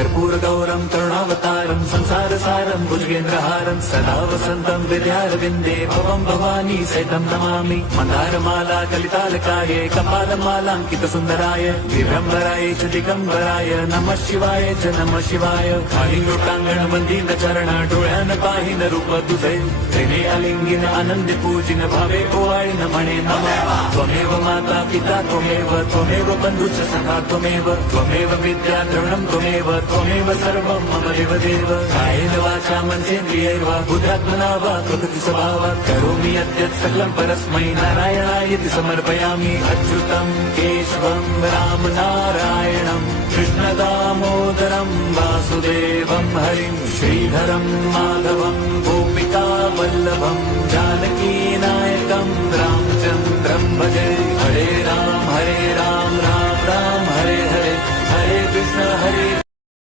कर्पूर गौरम करुणावतारम संसार सारम भुजगेंद्रहारम सदा वसंतम विद्यारविंदे भवम भवानी सहितं नमामि मंदारमाला कलितालकाय कपालमालांकित सुंदराय दिव्यंबराय च दिगंबराय नमः शिवाय च नमः शिवाय खाली लोटांगण मंदिर चरण डोळ्यान पाहिन रूप तुझे तेने अलिंगिन आनंद पूजिन भावे ओवाळीन म्हणे नमः त्वमेव माता पिता त्वमेव बंधुच सखा त्वमेव विद्या द्रवणं त्वमेव सर्वं मम देवदेव कायेन वाचा मनसेन्द्रियैर्वा बुद्ध्यात्मना वा प्रकृति स्वभावात् करोमि यद्यत् सकलं परस्मै नारायणायति समर्पयामि अच्युतं केशवं राम नारायणं कृष्णदामोदरं वासुदेवं हरिं श्रीधरं माधवं गोपिका वल्लभं जानकी नायकं रामचन्द्रं भजे।